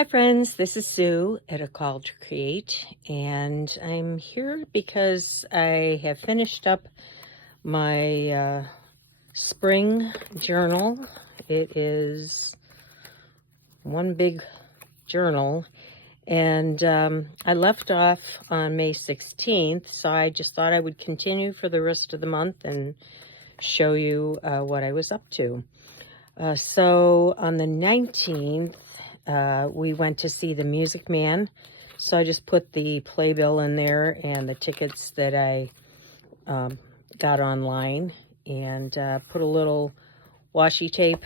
Hi friends, this is Sue at A Call to Create, and I'm here because I have finished up my spring journal. It is one big journal, and I left off on May 16th, so I just thought I would continue for the rest of the month and show you what I was up to. So on the 19th, we went to see The Music Man. So I just put the playbill in there and the tickets that I got online, and put a little washi tape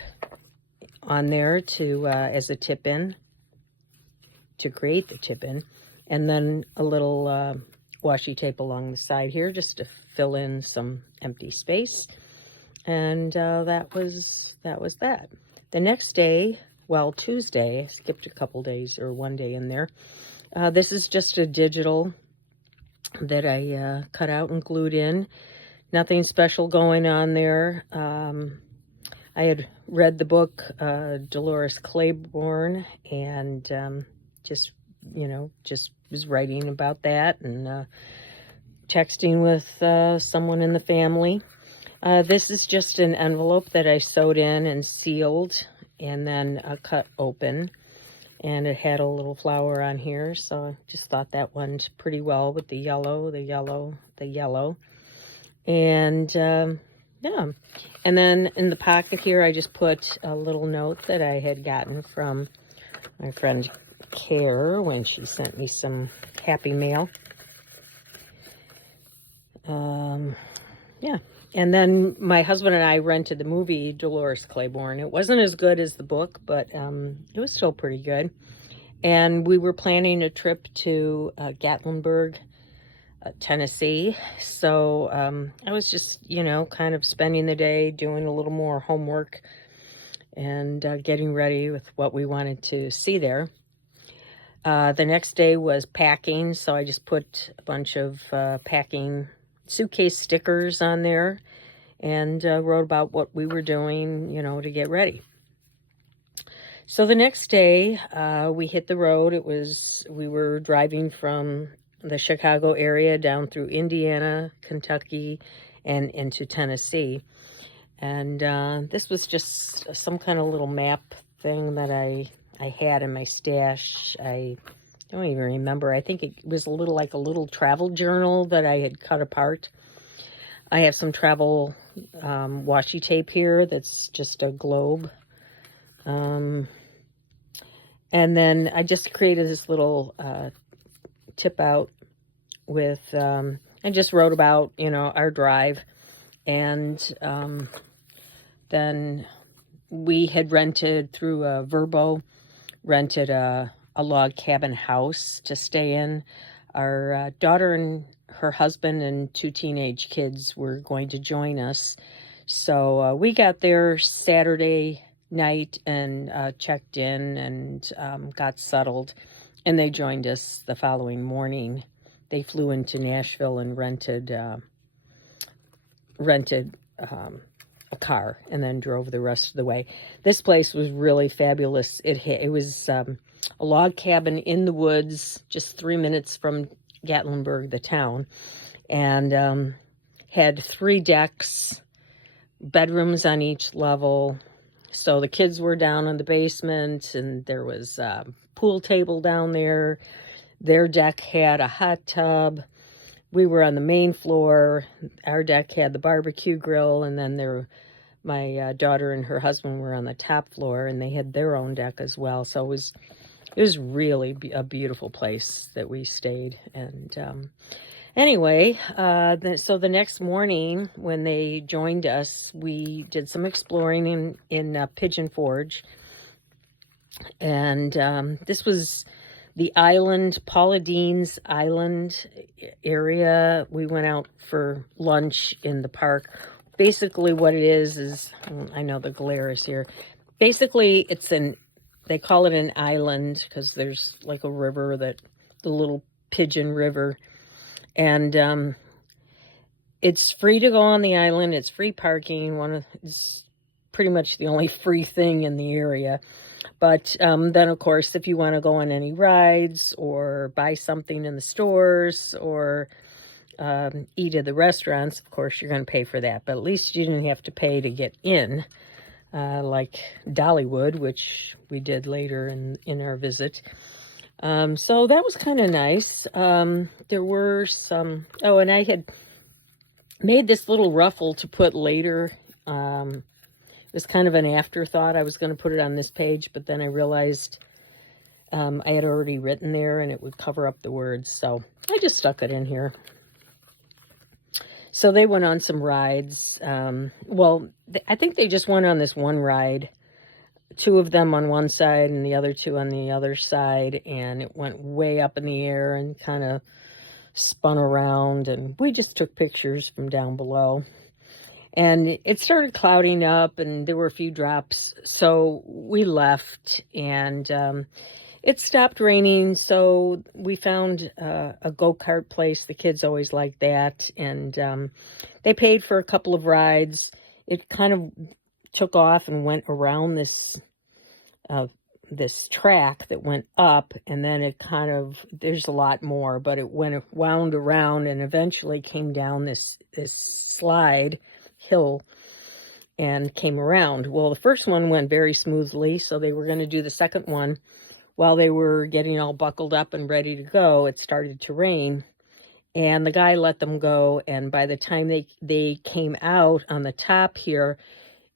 on there to as a tip-in, to create the tip-in, and then a little washi tape along the side here just to fill in some empty space. And that was that. The next day, well, Tuesday, I skipped a couple days or one day in there. This is just a digital that I cut out and glued in. Nothing special going on there. I had read the book Dolores Claiborne, and just was writing about that and texting with someone in the family. This is just an envelope that I sewed in and sealed and then cut open, and it had a little flower on here, so I just thought that went pretty well with the yellow, and yeah. And then in the pocket here, I just put a little note that I had gotten from my friend Care when she sent me some happy mail. Yeah. And then my husband and I rented the movie Dolores Claiborne. It wasn't as good as the book, but it was still pretty good. And we were planning a trip to Gatlinburg, Tennessee. So I was just, kind of spending the day doing a little more homework and getting ready with what we wanted to see there. The next day was packing, so I just put a bunch of packing suitcase stickers on there and wrote about what we were doing, to get ready. So the next day, we hit the road. We were driving from the Chicago area down through Indiana, Kentucky, and into Tennessee. And this was just some kind of little map thing that I had in my stash. I don't even remember. I think it was a little travel journal that I had cut apart. I have some travel washi tape here that's just a globe. And then I just created this little tip out with, I just wrote about, our drive. And then we had rented through Vrbo, rented a log cabin house to stay in. Our daughter and her husband and 2 teenage kids were going to join us. So we got there Saturday night and checked in and got settled. And they joined us the following morning. They flew into Nashville and rented a car and then drove the rest of the way. This place was really fabulous. It was a log cabin in the woods, just 3 minutes from Gatlinburg, the town, and had 3 decks, bedrooms on each level. So the kids were down in the basement, and there was a pool table down there. Their deck had a hot tub. We were on the main floor. Our deck had the barbecue grill, and then my daughter and her husband were on the top floor, and they had their own deck as well. So it was really a beautiful place that we stayed. And anyway, so the next morning when they joined us, we did some exploring in Pigeon Forge. And this was the island, Paula Dean's Island area. We went out for lunch in the park. Basically what it is, I know the glare is here. Basically, they call it an island because there's like a river, the little Pigeon River. And it's free to go on the island. It's free parking. It's pretty much the only free thing in the area. But then, of course, if you want to go on any rides or buy something in the stores or eat at the restaurants, of course, you're going to pay for that. But at least you didn't have to pay to get in, like Dollywood, which we did later in our visit. So that was kind of nice. There were some, oh, and I had made this little ruffle to put later. It was kind of an afterthought. I was going to put it on this page, but then I realized I had already written there and it would cover up the words. So I just stuck it in here. So they went on some rides. Well, I think they just went on this one ride. 2 of them on one side and the other 2 on the other side. And it went way up in the air and kind of spun around. And we just took pictures from down below. And it started clouding up and there were a few drops. So we left and it stopped raining. So we found a go-kart place. The kids always like that. And they paid for a couple of rides. It kind of took off and went around this track that went up. And then it kind of, there's a lot more, but it wound around and eventually came down this slide hill and came around. Well, the first one went very smoothly, so they were going to do the second one. While they were getting all buckled up and ready to go, it started to rain, and the guy let them go, and by the time they came out on the top here,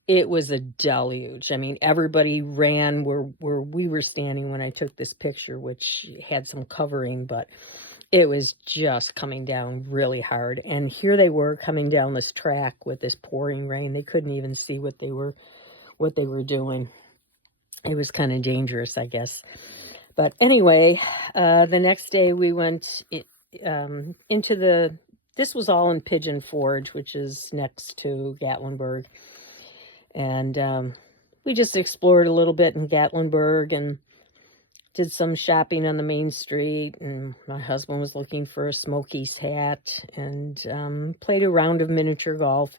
it was a deluge. I mean, everybody ran where we were standing when I took this picture, which had some covering, but it was just coming down really hard. And here they were coming down this track with this pouring rain. They couldn't even see what they were doing. It was kind of dangerous, I guess. But anyway, the next day we went this was all in Pigeon Forge, which is next to Gatlinburg. And we just explored a little bit in Gatlinburg and did some shopping on the main street, and my husband was looking for a Smokies hat, and played a round of miniature golf.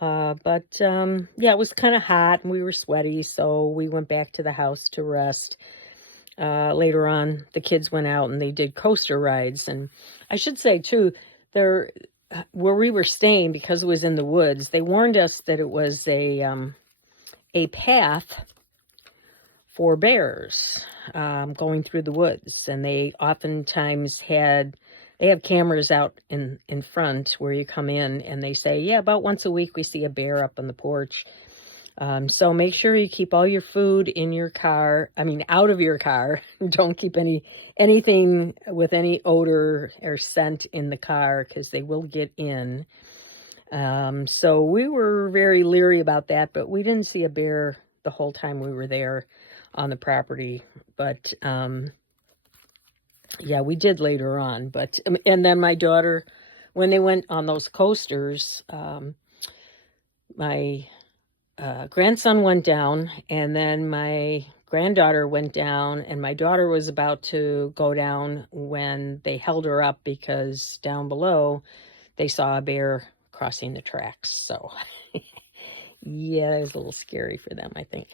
But yeah, it was kind of hot and we were sweaty, so we went back to the house to rest. Later on, the kids went out and they did coaster rides. And I should say, too, where we were staying, because it was in the woods, they warned us that it was a path for bears going through the woods. And they oftentimes have cameras out in front where you come in, and they say, yeah, about once a week we see a bear up on the porch. So make sure you keep all your food in your car. I mean, out of your car. Don't keep anything with any odor or scent in the car, because they will get in. So we were very leery about that, but we didn't see a bear the whole time we were there on the property. But yeah, we did later on. But and then my daughter, when they went on those coasters, my grandson went down, and then my granddaughter went down, and my daughter was about to go down when they held her up, because down below they saw a bear crossing the tracks. So yeah, it was a little scary for them, I think.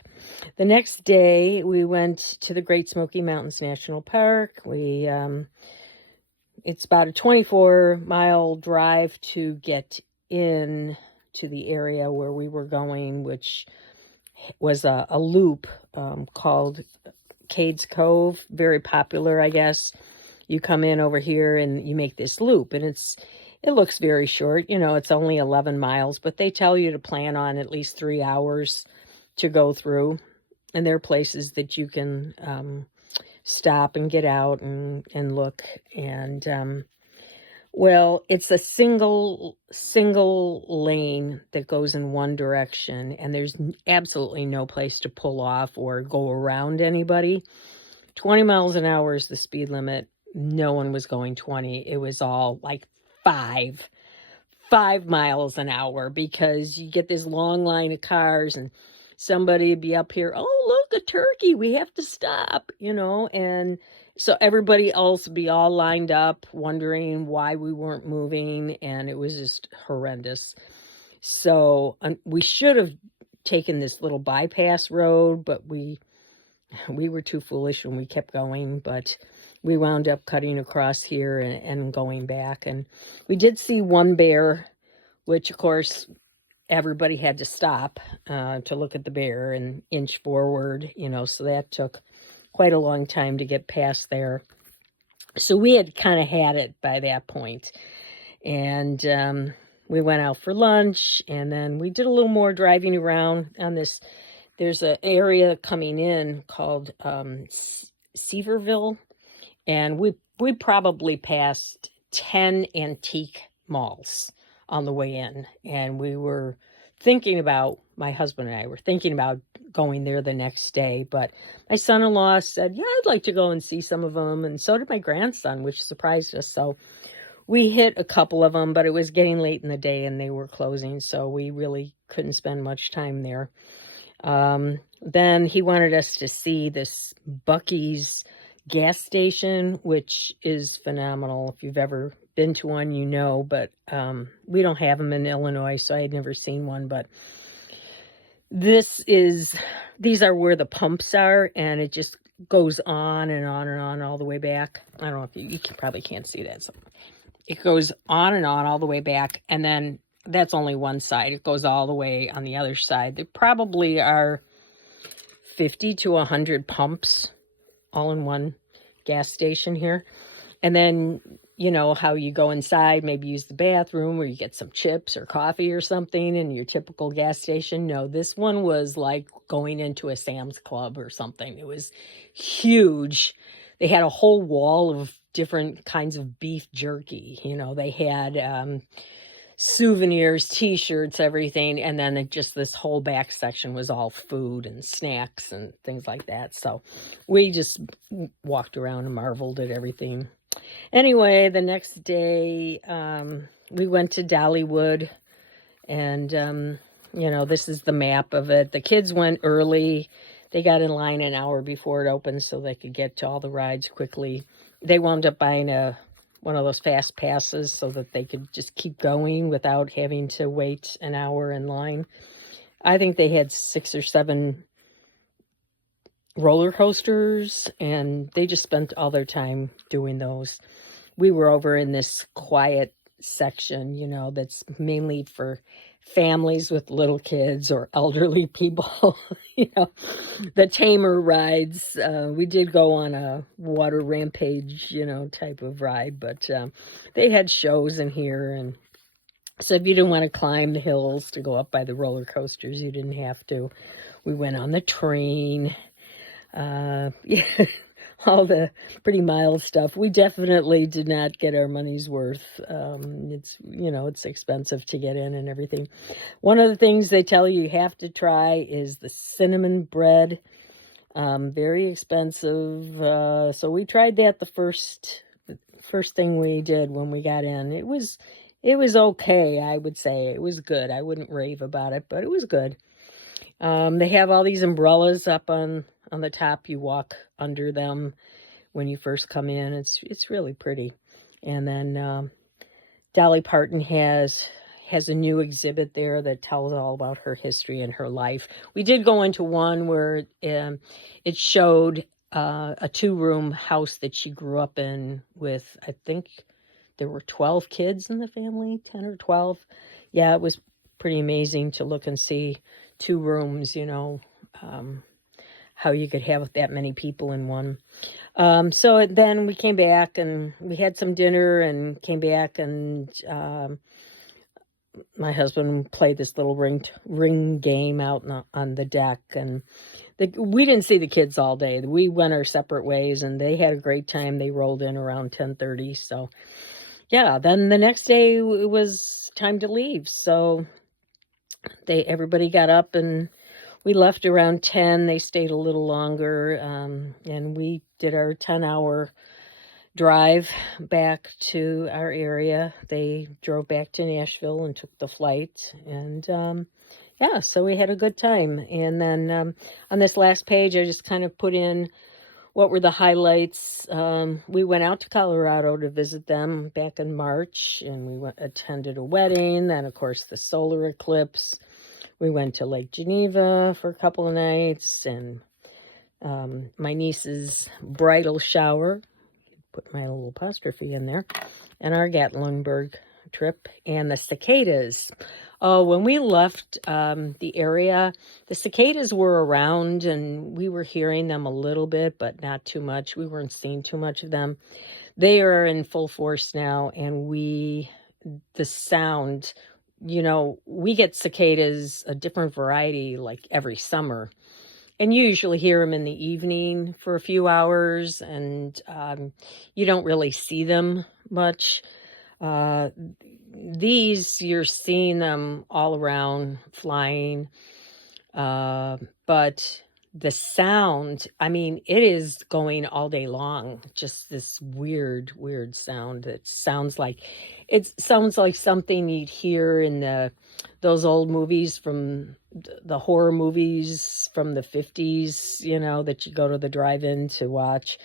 The next day we went to the Great Smoky Mountains National Park. It's about a 24-mile drive to get in to the area where we were going, which was a loop called Cades Cove. Very popular, I guess. You come in over here and you make this loop, and it looks very short. You know, it's only 11 miles, but they tell you to plan on at least 3 hours to go through. And there are places that you can stop and get out and look. And well, it's a single lane that goes in one direction, and there's absolutely no place to pull off or go around anybody. 20 miles an hour is the speed limit. No one was going 20. It was all like 5 miles an hour, because you get this long line of cars and somebody would be up here, oh, look, a turkey, we have to stop, and so everybody else would be all lined up wondering why we weren't moving, and it was just horrendous. So we should have taken this little bypass road, but we we were too foolish when we kept going, but we wound up cutting across here and going back. And we did see one bear, which of course everybody had to stop to look at the bear and inch forward, so that took quite a long time to get past there. So we had kind of had it by that point. And we went out for lunch, and then we did a little more driving around on this. There's an area coming in called Seaverville, and we probably passed 10 antique malls on the way in, and my husband and I were thinking about going there the next day, but my son-in-law said, yeah, I'd like to go and see some of them, and so did my grandson, which surprised us. So we hit a couple of them, but it was getting late in the day and they were closing, so we really couldn't spend much time there. Then he wanted us to see this Buc-ee's gas station, which is phenomenal. If you've ever been to one, but we don't have them in Illinois, so I had never seen one. But these are where the pumps are, and it just goes on and on and on all the way back. I don't know if you probably can't see that. So it goes on and on all the way back, and then that's only one side. It goes all the way on the other side. There probably are 50 to 100 pumps all in one gas station here. And then, how you go inside, maybe use the bathroom, or you get some chips or coffee or something in your typical gas station. No, this one was like going into a Sam's Club or something. It was huge. They had a whole wall of different kinds of beef jerky. They had souvenirs, t-shirts, everything, and then just this whole back section was all food and snacks and things like that. So we just walked around and marveled at everything. Anyway, the next day we went to Dollywood, and this is the map of it. The kids went early. They got in line an hour before it opened so they could get to all the rides quickly. They wound up buying one of those fast passes so that they could just keep going without having to wait an hour in line. I think they had 6 or 7 roller coasters, and they just spent all their time doing those. We were over in this quiet section, that's mainly for families with little kids or elderly people. The tamer rides. We did go on a water rampage, type of ride, but they had shows in here, and so if you didn't want to climb the hills to go up by the roller coasters, you didn't have to. We went on the train. All the pretty mild stuff. We definitely did not get our money's worth. It's expensive to get in and everything. One of the things they tell you have to try is the cinnamon bread. Very expensive. So we tried that the first thing we did when we got in. It was okay, I would say. It was good. I wouldn't rave about it, but it was good. They have all these umbrellas up on the top. You walk under them when you first come in. It's really pretty. And then Dolly Parton has a new exhibit there that tells all about her history and her life. We did go into one where it showed a 2-room house that she grew up in with, I think there were 12 kids in the family, 10 or 12. Yeah, it was pretty amazing to look and see 2 rooms, how you could have that many people in one. So then we came back and we had some dinner and came back, and my husband played this little ring game out on the deck, and we didn't see the kids all day. We went our separate ways, and they had a great time. They rolled in around 10:30. So yeah, then the next day it was time to leave. So everybody got up and we left around 10. They stayed a little longer, and we did our 10-hour drive back to our area. They drove back to Nashville and took the flight, and so we had a good time. And then on this last page, I just kind of put in what were the highlights. We went out to Colorado to visit them back in March, and we attended a wedding. Then, of course, the solar eclipse. We went to Lake Geneva for a couple of nights, and my niece's bridal shower, put my little apostrophe in there, and our Gatlinburg trip, and the cicadas. Oh, when we left the area, the cicadas were around, and we were hearing them a little bit, but not too much. We weren't seeing too much of them. They are in full force now, and the sound, we get cicadas, a different variety, like every summer. And you usually hear them in the evening for a few hours, and you don't really see them much. These, you're seeing them all around flying. But the sound, I mean, it is going all day long. Just this weird, weird sound that it sounds like something you'd hear in those old movies from the horror movies from the 50s, that you go to the drive-in to watch.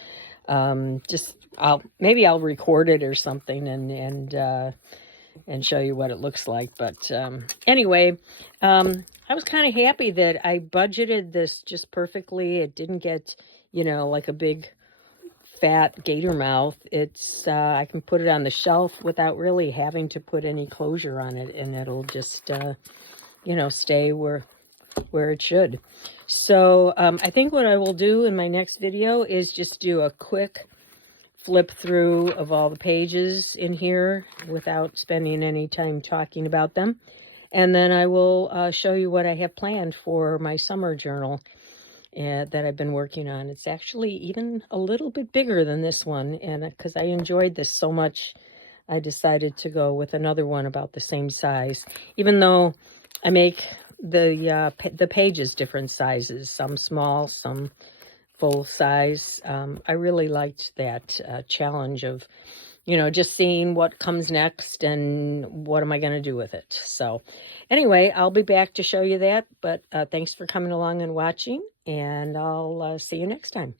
Maybe I'll record it or something and show you what it looks like. But anyway, I was kind of happy that I budgeted this just perfectly. It didn't get, like a big fat gator mouth. I can put it on the shelf without really having to put any closure on it, and it'll just, stay where it should. So I think what I will do in my next video is just do a quick flip through of all the pages in here without spending any time talking about them. And then I will show you what I have planned for my summer journal that I've been working on. It's actually even a little bit bigger than this one, and because I enjoyed this so much, I decided to go with another one about the same size, even though I make the pages different sizes, some small, some full size. I really liked that challenge of, just seeing what comes next and what am I going to do with it. So anyway, I'll be back to show you that, but thanks for coming along and watching, and I'll see you next time.